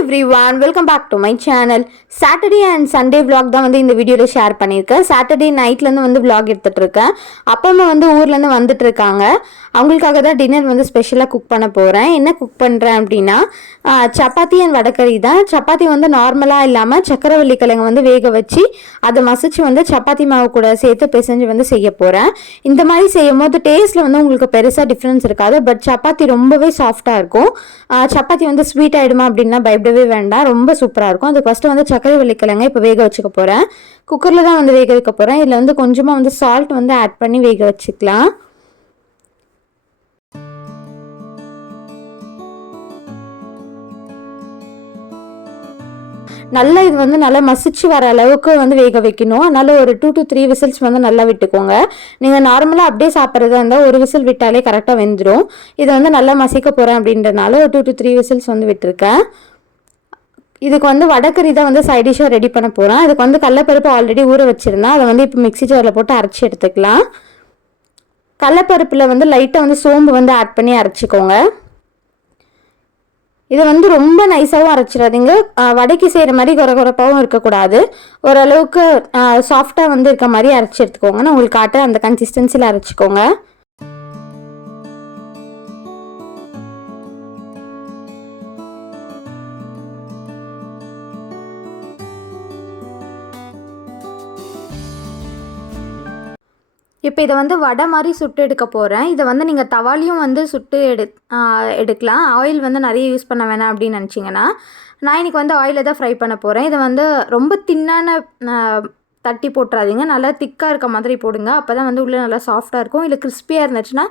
everyone, welcome back to my channel. Saturday and Sunday vlog தான் வந்து இந்த வீடியோல ஷேர் பண்ணியிருக்கேன். சாட்டர்டே நைட்ல இருந்து வந்து vlog எடுத்துட்டு இருக்கேன். அப்பா அம்மா வந்து ஊர்ல இருந்து வந்துட்டு இருக்காங்க. அவங்களுக்காக தான் டின்னர் வந்து ஸ்பெஷலா குக் பண்ண போறேன். என்ன குக் பண்றேன் அப்படின்னா சப்பாத்தி அண்ட் வடகறி தான். சப்பாத்தி வந்து நார்மலா இல்லாம சக்கரவள்ளி கிழங்கு வந்து வேக வச்சு அதை மசிச்சு வந்து சப்பாத்தி மாவு கூட சேர்த்து பிசைஞ்சு வந்து செய்ய போறேன். இந்த மாதிரி செய்யும் போது டேஸ்ட்ல வந்து உங்களுக்கு பெருசா டிஃபரன்ஸ் இருக்காது. பட் சப்பாத்தி ரொம்பவே சாஃப்டா இருக்கும். சப்பாத்தி வந்து ஸ்வீட் ஆயிடுமா அப்படின்னா பயப்படவே வேண்டாம், ரொம்ப சூப்பராக இருக்கும். அதுக்கு ஃபஸ்ட்டு வந்து சக்கரவள்ளி கிழங்க இப்போ வேக வச்சுக்க போகிறேன். குக்கரில் தான் வந்து வேக வைக்க போகிறேன். இதில் வந்து கொஞ்சமாக வந்து சால்ட் வந்து ஆட் பண்ணி வேக வச்சுக்கலாம். நல்லா இது வந்து நல்லா மசிச்சு வர அளவுக்கு வந்து வேக வைக்கணும். அதனால ஒரு 2 to 3 விசில்ஸ் வந்து நல்லா விட்டுக்கோங்க. நீங்கள் நார்மலாக அப்படியே சாப்பிட்றதா இருந்தால் ஒரு விசில் விட்டாலே கரெக்டாக வெந்துடும். இதை வந்து நல்லா மசிக்க போகிறேன் அப்படின்றனால ஒரு 2 to 3 விசில்ஸ் வந்து விட்டுருக்கேன். இதுக்கு வந்து வடகறி தான் வந்து சைட் டிஷ்ஷாக ரெடி பண்ண போகிறேன். அதுக்கு வந்து கடலைப்பருப்பு ஆல்ரெடி ஊற வச்சுருந்தேன். அதை வந்து இப்போ மிக்ஸி ஜாரில் போட்டு அரைச்சி எடுத்துக்கலாம். கடலைப்பருப்பில் வந்து லைட்டாக வந்து சோம்பு வந்து ஆட் பண்ணி அரைச்சிக்கோங்க. இதை வந்து ரொம்ப நைஸாகவும் அரைச்சிடாதீங்க, வடைக்கு செய்கிற மாதிரி குறகுறப்பாகவும் இருக்கக்கூடாது. ஓரளவுக்கு சாஃப்டாக வந்து இருக்க மாதிரி அரைச்சி எடுத்துக்கோங்க. நான் உங்களுக்கு காட்ட அந்த கன்சிஸ்டன்சியில் அரைச்சிக்கோங்க. இப்போ இதை வந்து வடை மாதிரி சுட்டு எடுக்க போகிறேன். இதை வந்து நீங்கள் தவாலையும் வந்து சுட்டு எடுக்கலாம். ஆயில் வந்து நிறைய யூஸ் பண்ண வேணாம் அப்படின்னு நினச்சிங்கன்னா. நான் இன்றைக்கி வந்து ஆயிலில் தான் ஃப்ரை பண்ண போகிறேன். இதை வந்து ரொம்ப தின்னான தட்டி போட்டுறாதீங்க, நல்லா திக்காக இருக்க மாதிரி போடுங்க. அப்போ தான் வந்து உள்ளே நல்லா சாஃப்டாக இருக்கும். இல்லை கிறிஸ்பியாக இருந்துச்சுன்னா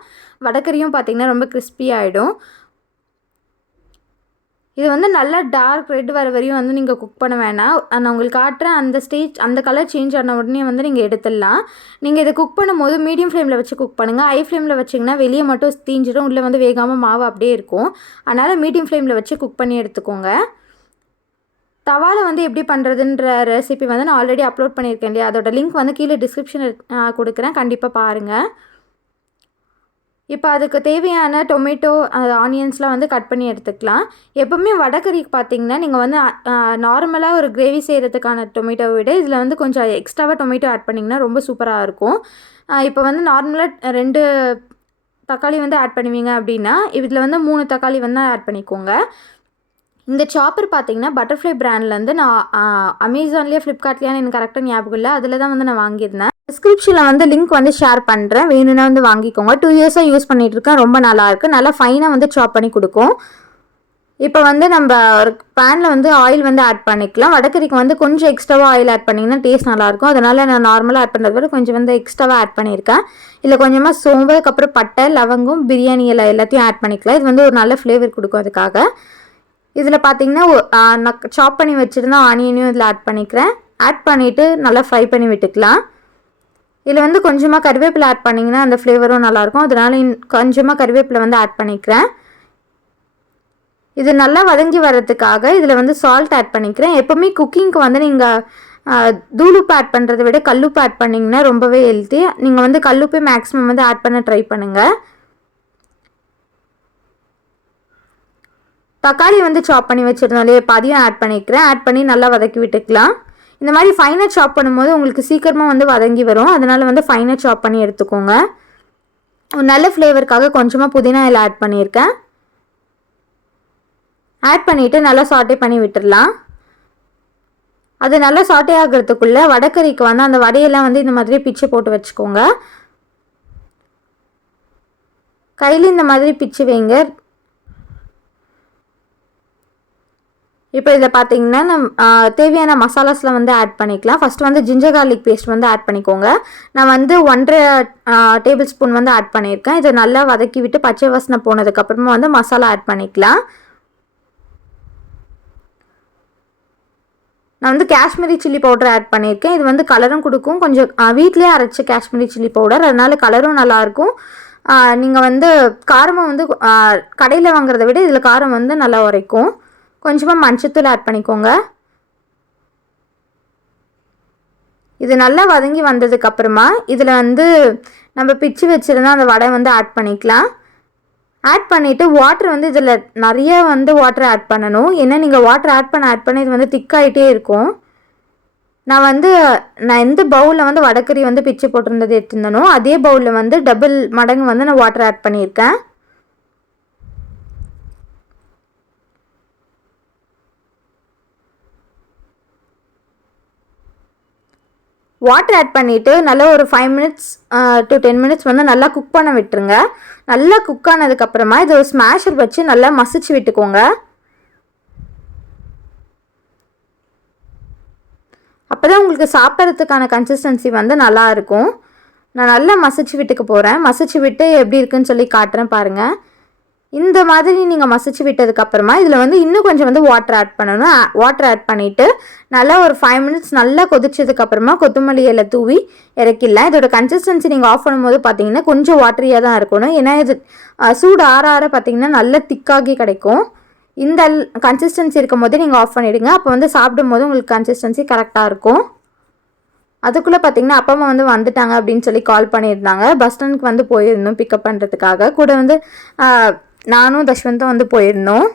வடகறியும் பார்த்திங்கன்னா ரொம்ப கிறிஸ்பியாகிடும். இது வந்து நல்லா டார்க் ரெட் வர வரையும் வந்து நீங்கள் குக் பண்ண வேணாம். நான் உங்களுக்கு காட்டுறேன். அந்த கலர் சேஞ்ச் ஆன உடனே வந்து நீங்கள் எடுத்துடலாம். நீங்கள் இதை குக் பண்ணும்போது மீடியம் ஃப்ளேமில் வச்சு குக் பண்ணுங்கள். ஹை ஃப்ளேமில் வச்சிங்கன்னா வெளியே மட்டும் தீஞ்சிடும், உள்ளே வந்து வேகாமல் மாவு அப்படியே இருக்கும். அதனால் மீடியம் ஃப்ளேமில் வச்சு குக் பண்ணி எடுத்துக்கோங்க. தவாவில் வந்து எப்படி பண்ணுறதுன்ற ரெசிபி வந்து நான் ஆல்ரெடி அப்லோட் பண்ணியிருக்கேன் இல்லையா, அதோட லிங்க் வந்து கீழே டிஸ்கிரிப்ஷனில் கொடுக்குறேன், கண்டிப்பாக பாருங்கள். இப்போ அதுக்கு தேவையான டொமேட்டோ ஆனியன்ஸ்லாம் வந்து கட் பண்ணி எடுத்துக்கலாம். எப்போவுமே வடகறிக்கு பார்த்திங்கன்னா நீங்கள் வந்து நார்மலாக ஒரு கிரேவி செய்கிறதுக்கான டொமேட்டோவை விட இதில் வந்து கொஞ்சம் எக்ஸ்ட்ராவாக டொமேட்டோ ஆட் பண்ணிங்கன்னா ரொம்ப சூப்பராக இருக்கும். இப்போ வந்து நார்மலாக 2 தக்காளி வந்து ஆட் பண்ணுவீங்க அப்படின்னா இதில் வந்து 3 தக்காளி வந்து ஆட் பண்ணிக்கோங்க. இந்த சாப்பர் பார்த்திங்கன்னா பட்டர்ஃப்ளை பிராண்ட்லேருந்து நான் அமேசான்லேயே ஃப்ளிப்கார்ட்லேயான்னு எனக்கு கரெக்டாக ஞாபகம் இல்லை, அதில் தான் வந்து நான் வாங்கியிருந்தேன். டிஸ்கிரிப்ஷனில் வந்து லிங்க் வந்து ஷேர் பண்ணுறேன், வேணும்னா வந்து வாங்கிக்கோங்க. 2 இயர்ஸாக யூஸ் பண்ணிகிட்ருக்கேன், ரொம்ப நல்லாயிருக்கு. நல்லா ஃபைனாக வந்து சாப் பண்ணி கொடுக்கும். இப்போ வந்து நம்ம ஒரு பேனில் வந்து ஆயில் வந்து ஆட் பண்ணிக்கலாம். வடகறிக்கு வந்து கொஞ்சம் எக்ஸ்ட்ராவாக ஆயில் ஆட் பண்ணிங்கன்னா டேஸ்ட் நல்லாயிருக்கும். அதனால் நான் நார்மலாக ஆட் பண்ணுறத விட கொஞ்சம் வந்து எக்ஸ்ட்ராவாக ஆட் பண்ணியிருக்கேன். இதில் கொஞ்சமாக சோம்பு, அதுக்கப்புறம் பட்டை, லவங்கம், பிரியாணி எல்லாத்தையும் ஆட் பண்ணிக்கலாம். இது வந்து ஒரு நல்ல ஃப்ளேவர் கொடுக்கும். அதுக்காக இதில் பார்த்திங்கன்னா நான் சாப் பண்ணி வச்சுருந்தா ஆனியனையும் இதில் ஆட் பண்ணிக்கிறேன். ஆட் பண்ணிவிட்டு நல்லா ஃப்ரை பண்ணி விட்டுக்கலாம். இதில் வந்து கொஞ்சமாக கருவேப்பிலை ஆட் பண்ணிங்கன்னா அந்த ஃப்ளேவரும் நல்லாயிருக்கும். அதனால் கொஞ்சமாக கருவேப்பிலை வந்து ஆட் பண்ணிக்கிறேன். இது நல்லா வதங்கி வர்றதுக்காக இதில் வந்து சால்ட் ஆட் பண்ணிக்கிறேன். எப்போவுமே குக்கிங்க்கு வந்து நீங்கள் தூளுப்பு ஆட் பண்ணுறதை விட கல்லுப்பு ஆட் பண்ணிங்கன்னா ரொம்பவே ஹெல்த்தி. நீங்கள் வந்து கல்லுப்பே மேக்ஸிமம் வந்து ஆட் பண்ண ட்ரை பண்ணுங்கள். தக்காளி வந்து சாப் பண்ணி வச்சுருந்தாலே பாதியும் ஆட் பண்ணிக்கிறேன். ஆட் பண்ணி நல்லா வதக்கி விட்டுக்கலாம். இந்த மாதிரி ஃபைனாக சாப் பண்ணும்போது உங்களுக்கு சீக்கிரமாக வந்து வதங்கி வரும். அதனால் வந்து ஃபைனாக சாப் பண்ணி எடுத்துக்கோங்க. ஒரு நல்ல ஃப்ளேவருக்காக கொஞ்சமாக புதினா இதில் ஆட் பண்ணியிருக்கேன். ஆட் பண்ணிவிட்டு நல்லா சாட்டே பண்ணி விட்டுடலாம். அது நல்லா சாட்டே ஆகிறதுக்குள்ளே வடகறிக்கு வந்து அந்த வடையெல்லாம் வந்து இந்த மாதிரி பிச்சு போட்டு வச்சுக்கோங்க. கையில் இந்த மாதிரி பிச்சு வைங்க. இப்போ இதில் பார்த்தீங்கன்னா தேவையான மசாலாஸ்லாம் வந்து ஆட் பண்ணிக்கலாம். ஃபஸ்ட்டு வந்து ஜிஞ்சர் கார்லிக் பேஸ்ட் வந்து ஆட் பண்ணிக்கோங்க. நான் வந்து 1.5 டேபிள் ஸ்பூன் வந்து ஆட் பண்ணியிருக்கேன். இதை நல்லா வதக்கி விட்டு பச்சை வாசனை போனதுக்கப்புறமா வந்து மசாலா ஆட் பண்ணிக்கலாம். நான் வந்து காஷ்மீரி சில்லி பவுடர் ஆட் பண்ணியிருக்கேன். இது வந்து கலரும் கொடுக்கும். கொஞ்சம் வீட்டிலே அரைச்ச காஷ்மீரி சில்லி பவுடர், அதனால் கலரும் நல்லாயிருக்கும். நீங்கள் வந்து காரமும் வந்து கடையில் வாங்குறத விட இதில் காரம் வந்து நல்லா உரைக்கும். கொஞ்சமாக மஞ்சத்தூள் ஆட் பண்ணிக்கோங்க. இது நல்லா வதங்கி வந்ததுக்கப்புறமா இதில் வந்து நம்ம பிச்சு வச்சுருந்தா அந்த வடை வந்து ஆட் பண்ணிக்கலாம். ஆட் பண்ணிவிட்டு வாட்டர் வந்து இதில் நிறைய வந்து வாட்டர் ஆட் பண்ணணும். ஏன்னா நீங்கள் வாட்டர் ஆட் பண்ண இது வந்து திக்காகிட்டே இருக்கும். நான் எந்த பவுலில் வந்து வடகறி வந்து பிச்சு போட்டிருந்தது எடுத்துருந்தனோ அதே பவுலில் வந்து டபுள் மடங்கு வந்து நான் வாட்டர் ஆட் பண்ணியிருக்கேன். வாட்டர் ஆட் பண்ணிவிட்டு நல்லா ஒரு 5 மினிட்ஸ் to 10 மினிட்ஸ் வந்து நல்லா குக் பண்ண விட்டுருங்க. நல்லா குக் ஆனதுக்கப்புறமா இதை ஒரு ஸ்மாஷர் வச்சு நல்லா மசிச்சு விட்டுக்கோங்க. அப்போ தான் உங்களுக்கு சாப்பிட்றதுக்கான கன்சிஸ்டன்சி வந்து நல்லாயிருக்கும். நான் நல்லா மசிச்சு விட்டுக்க போகிறேன். மசிச்சு விட்டு எப்படி இருக்குன்னு சொல்லி காட்டுறேன் பாருங்கள். இந்த மாதிரி நீங்கள் மசிச்சு விட்டதுக்கப்புறமா இதில் வந்து இன்னும் கொஞ்சம் வந்து வாட்டர் ஆட் பண்ணணும். வாட்டர் ஆட் பண்ணிவிட்டு நல்லா ஒரு 5 மினிட்ஸ் நல்லா கொதிச்சதுக்கப்புறமா கொத்தமல்லி இலை தூவி இறக்கிடலாம். இதோட கன்சிஸ்டன்சி நீங்கள் ஆஃப் பண்ணும்போது பார்த்தீங்கன்னா கொஞ்சம் வாட்டரியாக தான் இருக்கணும். ஏன்னா இது சூடு ஆற பார்த்தீங்கன்னா நல்லா திக்காகி கிடைக்கும். இந்த கன்சிஸ்டன்சி இருக்கும் போது நீங்கள் ஆஃப் பண்ணிவிடுங்க. அப்போ வந்து சாப்பிடும் போது உங்களுக்கு கன்சிஸ்டன்சி கரெக்டாக இருக்கும். அதுக்குள்ளே பார்த்தீங்கன்னா அப்பா அம்மா வந்து வந்துட்டாங்க அப்படின்னு சொல்லி கால் பண்ணியிருந்தாங்க. பஸ் ஸ்டாண்டுக்கு வந்து போயிருந்தோம் பிக்கப் பண்ணுறதுக்காக. கூட வந்து நானும் தஷ்வந்தும் வந்து போயிருந்தோம்.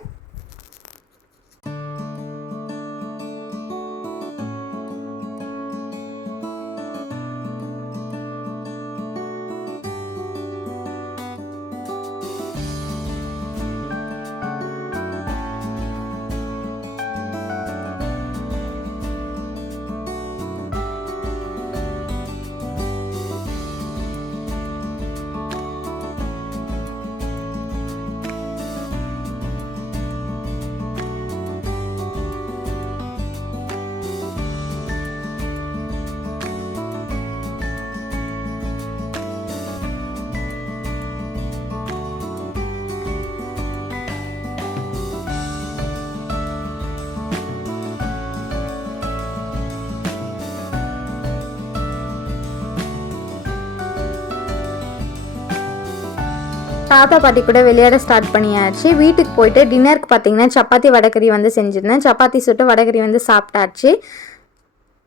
தாத்தா பாட்டி கூட விளையாட ஸ்டார்ட் பண்ணியாச்சு. வீட்டுக்கு போயிட்டு டின்னருக்கு பார்த்தீங்கன்னா சப்பாத்தி வடகறி வந்து செஞ்சுருந்தேன். சப்பாத்தி சுட்டு வடகறி வந்து சாப்பிட்டாச்சு.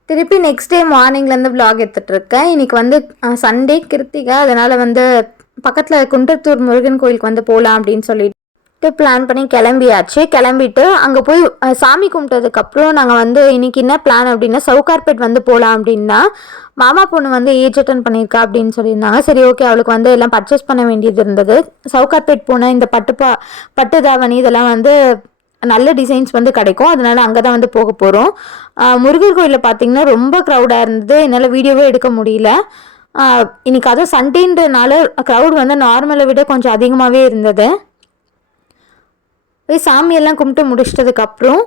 திருப்பி நெக்ஸ்ட் டே மார்னிங்லேருந்து விலாக் எடுத்துகிட்ருக்கேன். இன்றைக்கி வந்து சண்டே கிருத்திகை, அதனால் வந்து பக்கத்தில் குன்றத்தூர் முருகன் கோயிலுக்கு வந்து போகலாம் அப்படின்னு சொல்லிட்டு பிளான் பண்ணி கிளம்பியாச்சு. கிளம்பிட்டு அங்கே போய் சாமி கும்பிட்டதுக்கப்புறம் நாங்கள் வந்து இன்றைக்கி என்ன பிளான் அப்படின்னா சவுகார்பேட் வந்து போகலாம் அப்படின்னா மாமா பொண்ணு வந்து ஏஜ் அட்டன் பண்ணியிருக்கா அப்படின்னு சொல்லியிருந்தாங்க. சரி ஓகே, அவளுக்கு வந்து எல்லாம் பர்ச்சேஸ் பண்ண வேண்டியது இருந்தது. சவுகார்பேட் போனால் இந்த பட்டு தாவணி இதெல்லாம் வந்து நல்ல டிசைன்ஸ் வந்து கிடைக்கும். அதனால அங்கே தான் வந்து போக போகிறோம். முருகர் கோயிலில் பார்த்தீங்கன்னா ரொம்ப க்ரௌடாக இருந்தது. என்னால் வீடியோவே எடுக்க முடியல. இன்றைக்கி அதுவும் சண்டேன்றனால க்ரௌட் வந்து நார்மலை விட கொஞ்சம் அதிகமாகவே இருந்தது. போய் சாமியெல்லாம் கும்பிட்டு முடிச்சிட்டதுக்கப்புறம்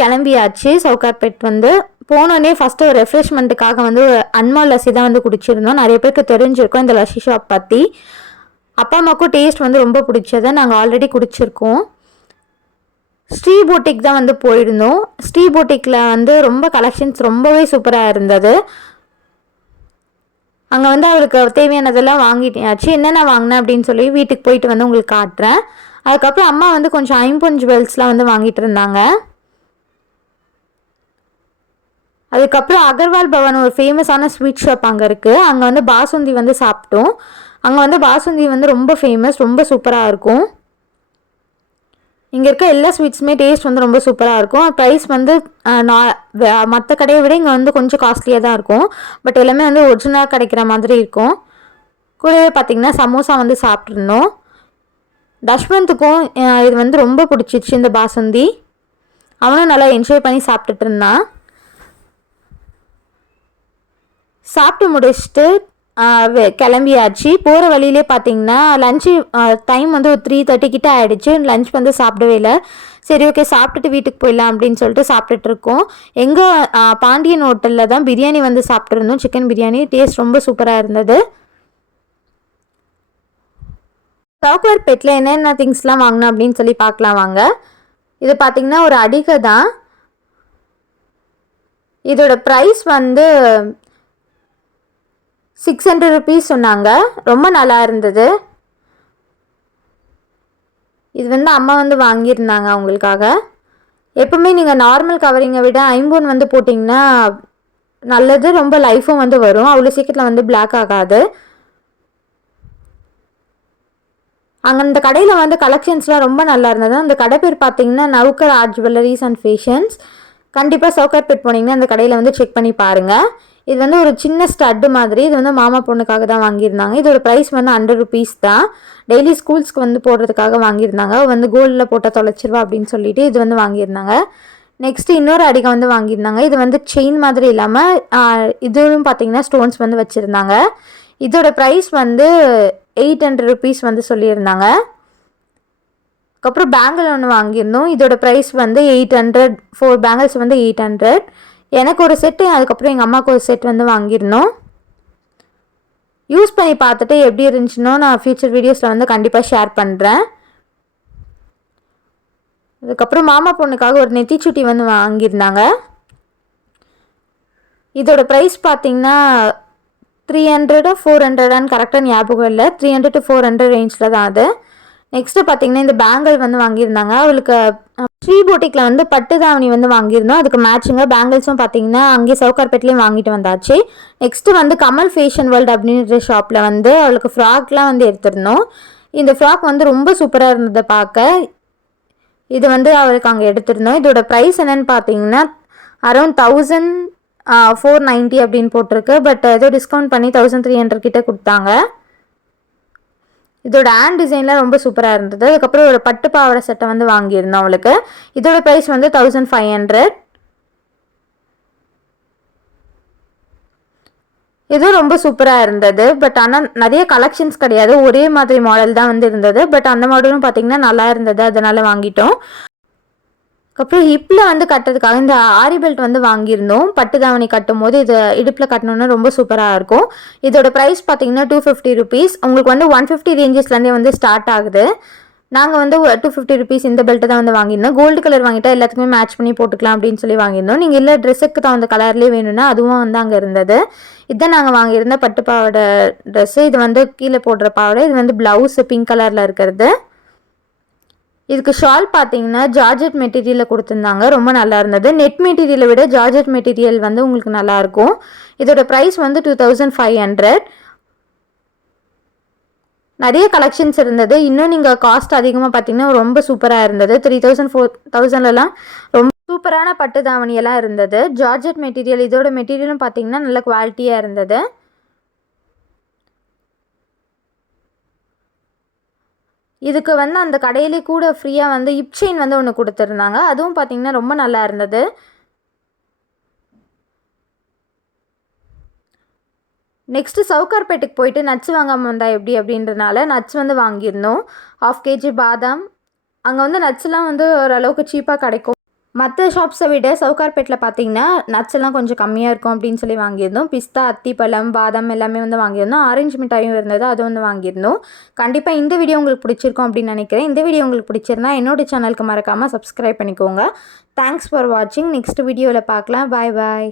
கிளம்பியாச்சு. சவுகார்பேட் வந்து போனோடனே ஃபஸ்ட்டு ஒரு ரெஃப்ரெஷ்மெண்ட்டுக்காக வந்து அன்மா லஸ்ஸி தான் வந்து குடிச்சிருந்தோம். நிறைய பேருக்கு தெரிஞ்சிருக்கோம் இந்த லஸ்ஸி ஷாப் பற்றி. அப்பா அம்மாவுக்கும் டேஸ்ட் வந்து ரொம்ப பிடிச்சதை நாங்கள் ஆல்ரெடி குடிச்சிருக்கோம். ஸ்ரீ போட்டிக் தான் வந்து போயிருந்தோம். ஸ்ரீ போட்டிக்கில் வந்து ரொம்ப கலெக்ஷன்ஸ் ரொம்பவே சூப்பராக இருந்தது. அங்கே வந்து அவளுக்கு தேவையானதெல்லாம் வாங்கிட்டாச்சு. என்னென்ன வாங்கினேன் அப்படின்னு சொல்லி வீட்டுக்கு போயிட்டு வந்து உங்களுக்கு காட்டுறேன். அதுக்கப்புறம் அம்மா வந்து கொஞ்சம் ஐம்பொன் ஜுவல்ஸ்லாம் வந்து வாங்கிட்டு இருந்தாங்க. அதுக்கப்புறம் அகர்வால் பவன் ஒரு ஃபேமஸான ஸ்வீட் ஷாப் அங்கே இருக்குது. அங்கே வந்து பாசுந்தி வந்து சாப்பிட்டோம். அங்கே வந்து பாசுந்தி வந்து ரொம்ப ஃபேமஸ், ரொம்ப சூப்பராக இருக்கும். இங்கே இருக்க எல்லா ஸ்வீட்ஸுமே டேஸ்ட் வந்து ரொம்ப சூப்பராக இருக்கும். ப்ரைஸ் வந்து மற்ற கடையை விட இங்கே வந்து கொஞ்சம் காஸ்ட்லியாக தான் இருக்கும். பட் எல்லாமே வந்து ஒரிஜினலாக கிடைக்கிற மாதிரி இருக்கும். கூடவே பார்த்திங்கன்னா சமோசா வந்து சாப்பிட்ருந்தோம். தஷ்வந்துக்கும் இது வந்து ரொம்ப பிடிச்சிச்சு இந்த பாசுந்தி. அவனும் நல்லா என்ஜாய் பண்ணி சாப்பிட்டுட்டு இருந்தான். சாப்பிட்டு முடிச்சுட்டு கிளம்பியாச்சு. போகிற வழியிலே பார்த்தீங்கன்னா லஞ்சு டைம் வந்து ஒரு 3:30 கிட்ட ஆகிடுச்சு. லஞ்ச் வந்து சாப்பிடவே இல்லை. சரி ஓகே, சாப்பிட்டுட்டு வீட்டுக்கு போயிடலாம் அப்படின்னு சொல்லிட்டு சாப்பிட்டுட்டு இருக்கோம். எங்கள் பாண்டியன் ஹோட்டலில் தான் பிரியாணி வந்து சாப்பிட்ருந்தோம். சிக்கன் பிரியாணி டேஸ்ட் ரொம்ப சூப்பராக இருந்தது. சவுகார்பேட்டில் என்னென்ன திங்ஸ்லாம் வாங்கினோம் அப்படின்னு சொல்லி பார்க்கலாம் வாங்க. இது பார்த்திங்கன்னா ஒரு அடிகை தான். இதோட ப்ரைஸ் வந்து 600 ருபீஸ் சொன்னாங்க. ரொம்ப நல்லா இருந்தது. இது வந்து அம்மா வந்து வாங்கியிருந்தாங்க அவங்களுக்காக. எப்பவுமே நீங்கள் நார்மல் கவரிங்கை விட ஐம்பொன் வந்து போட்டிங்கன்னா நல்லது. ரொம்ப லைஃப்பும் வந்து வரும். அவ்வளோ சீக்கிரத்தில் வந்து பிளாக் ஆகாது. அங்கே அந்த கடையில் வந்து கலெக்ஷன்ஸ்லாம் ரொம்ப நல்லா இருந்தது. அந்த கடை பேர் பார்த்தீங்கன்னா நவுக்கர் ஆர்ட் ஜுவல்லரிஸ் அண்ட் ஃபேஷன்ஸ். கண்டிப்பாக சவுகார்பேட் போனீங்கன்னா அந்த கடையில் வந்து செக் பண்ணி பாருங்கள். இது வந்து ஒரு சின்ன ஸ்டட்டு மாதிரி. இது வந்து மாமா பொண்ணுக்காக தான் வாங்கியிருந்தாங்க. இதோட ப்ரைஸ் வந்து 100 ருபீஸ் தான். டெய்லி ஸ்கூல்ஸ்க்கு வந்து போடுறதுக்காக வாங்கியிருந்தாங்க. வந்து கோல்டில் போட்டால் தொலைச்சிருவா அப்படின்னு சொல்லிட்டு இது வந்து வாங்கியிருந்தாங்க. நெக்ஸ்ட்டு இன்னொரு அடிகை வந்து வாங்கியிருந்தாங்க. இது வந்து செயின் மாதிரி இல்லாமல் இதுவும் பார்த்தீங்கன்னா ஸ்டோன்ஸ் வந்து வச்சுருந்தாங்க. இதோட ப்ரைஸ் வந்து 800 ருபீஸ் வந்து சொல்லியிருந்தாங்க. அதுக்கப்புறம் பேங்கிள் ஒன்று வாங்கியிருந்தோம். இதோட ப்ரைஸ் வந்து 800. 4 பேங்கிள்ஸ் வந்து 800. எனக்கு ஒரு செட்டு, அதுக்கப்புறம் எங்கள் அம்மாவுக்கு ஒரு செட் வந்து வாங்கியிருந்தோம். யூஸ் பண்ணி பார்த்துட்டு எப்படி இருந்துச்சுன்னோ நான் ஃப்யூச்சர் வீடியோஸில் வந்து கண்டிப்பாக ஷேர் பண்ணுறேன். அதுக்கப்புறம் மாமா பொண்ணுக்காக ஒரு நெத்திச்சுட்டி வந்து வாங்கியிருந்தாங்க. இதோட ப்ரைஸ் பார்த்திங்கன்னா 300 400 கரெக்டாக ஞாபகம் இல்லை. 300 to 400 ரேஞ்சில் தான் அது. நெக்ஸ்ட்டு பார்த்திங்கன்னா இந்த பேங்கிள் வந்து வாங்கியிருந்தாங்க. அவளுக்கு ஸ்ரீ போட்டிக்கில் வந்து பட்டு தாவணி வந்து வாங்கியிருந்தோம். அதுக்கு மேட்சிங்காக பேங்கிள்ஸும் பார்த்திங்கன்னா அங்கேயே சவுகார்பேட்லேயும் வாங்கிட்டு வந்தாச்சு. நெக்ஸ்ட்டு வந்து கமல் ஃபேஷன் வேர்ல்டு அப்படின்ற ஷாப்பில் வந்து அவளுக்கு ஃப்ராக்லாம் வந்து எடுத்திருந்தோம். இந்த ஃப்ராக் வந்து ரொம்ப சூப்பராக இருந்தது பார்க்க. இது வந்து அவளுக்கு அங்கே எடுத்திருந்தோம். இதோட ப்ரைஸ் என்னென்னு பார்த்தீங்கன்னா அரௌண்ட் 1490 அப்படின்னு போட்டிருக்கு. பட் ஏதோ டிஸ்கவுண்ட் பண்ணி 1300 கிட்ட கொடுத்தாங்க. இதோட ஹேண்ட் டிசைன்லாம் ரொம்ப சூப்பராக இருந்தது. அதுக்கப்புறம் ஒரு பட்டு பாவாடை சட்டை வந்து வாங்கியிருந்தோம் அவளுக்கு. இதோட ப்ரைஸ் வந்து 1500. இதுவும் ரொம்ப சூப்பராக இருந்தது. பட் ஆனால் நிறைய கலெக்ஷன்ஸ் கிடையாது, ஒரே மாதிரி மாடல் தான் வந்து இருந்தது. பட் அந்த மாடலும் பார்த்திங்கன்னா நல்லா இருந்தது, அதனால் வாங்கிட்டோம். அதுக்கப்புறம் ஹிப்பில் வந்து கட்டுறதுக்காக இந்த ஆரி பெல்ட் வந்து வாங்கியிருந்தோம். பட்டு தாவணி கட்டும் போது இது இடுப்பில் கட்டணுன்னா ரொம்ப சூப்பராக இருக்கும். இதோட ப்ரைஸ் பார்த்தீங்கன்னா 250 ருபீஸ். உங்களுக்கு வந்து 150 ரேஞ்சஸ்லேருந்தே வந்து ஸ்டார்ட் ஆகுது. நாங்கள் வந்து 250 ருபீஸ் இந்த பெல்ட்டு தான் வந்து வாங்கியிருந்தோம். கோல்டு கலர் வாங்கிட்டால் எல்லாத்துக்குமே மேட்ச் பண்ணி போட்டுக்கலாம் அப்படின்னு சொல்லி வாங்கியிருந்தோம். நீங்கள் இல்லை ட்ரெஸ்ஸுக்கு தான் அந்த கலர்லேயே வேணும்னா அதுவும் வந்து அங்கே இருந்தது. இதுதான் நாங்கள் வாங்கியிருந்த பட்டு பாவாடை ட்ரெஸ்ஸு. இது வந்து கீழே போடுற பாவாடை. இது வந்து ப்ளவுஸு பிங்க் கலரில் இருக்கிறது. இதுக்கு ஷால் பார்த்தீங்கன்னா ஜார்ஜெட் மெட்டீரியலில் கொடுத்துருந்தாங்க. ரொம்ப நல்லா இருந்தது. நெட் மெட்டீரியலை விட ஜார்ஜெட் மெட்டீரியல் வந்து உங்களுக்கு நல்லாயிருக்கும். இதோட ப்ரைஸ் வந்து 2500. நிறைய கலெக்ஷன்ஸ் இருந்தது. இன்னும் நீங்கள் காஸ்ட் அதிகமாக பார்த்தீங்கன்னா ரொம்ப சூப்பராக இருந்தது. 3000 4000லாம் ரொம்ப சூப்பரான பட்டு தாவணியெல்லாம் இருந்தது. Georgette material. இதோட மெட்டீரியலும் பார்த்தீங்கன்னா நல்ல குவாலிட்டியாக இருந்தது. இதுக்கு வந்து அந்த கடையிலே கூட ஃப்ரீயாக வந்து ஹிப் செயின் வந்து ஒன்று கொடுத்துருந்தாங்க. அதுவும் பார்த்திங்கன்னா ரொம்ப நல்லா இருந்தது. நெக்ஸ்ட்டு சவுகார்பேட்டுக்கு போயிட்டு நட்ஸ் வாங்காமல் வந்தால் எப்படி அப்படின்றனால நட்ஸ் வந்து வாங்கியிருந்தோம். 1/2 kg பாதாம். அங்கே வந்து நட்ஸ்லாம் வந்து ஓரளவுக்கு சீப்பாக கிடைக்கும். மற்ற ஷாப்ஸை விட சவுகார்பேட்டில் பார்த்தீங்கன்னா நட்ஸ் எல்லாம் கொஞ்சம் கம்மியாக இருக்கும் அப்படின்னு சொல்லி வாங்கியிருந்தோம். பிஸ்தா, அத்திப்பழம், பாதாம் எல்லாமே வந்து வாங்கியிருந்தோம். ஆரஞ்சு மிட்டாயும் இருந்தது, அது வந்து வாங்கியிருந்தோம். கண்டிப்பாக இந்த வீடியோ உங்களுக்கு பிடிச்சிருக்கும் அப்படின்னு நினைக்கிறேன். இந்த வீடியோ உங்களுக்கு பிடிச்சிருந்தா என்னோட சேனலுக்கு மறக்காமல் சப்ஸ்கிரைப் பண்ணிக்கோங்க. தேங்க்ஸ் ஃபார் வாட்சிங். நெக்ஸ்ட் வீடியோவில் பார்க்கலாம். பாய் பாய்.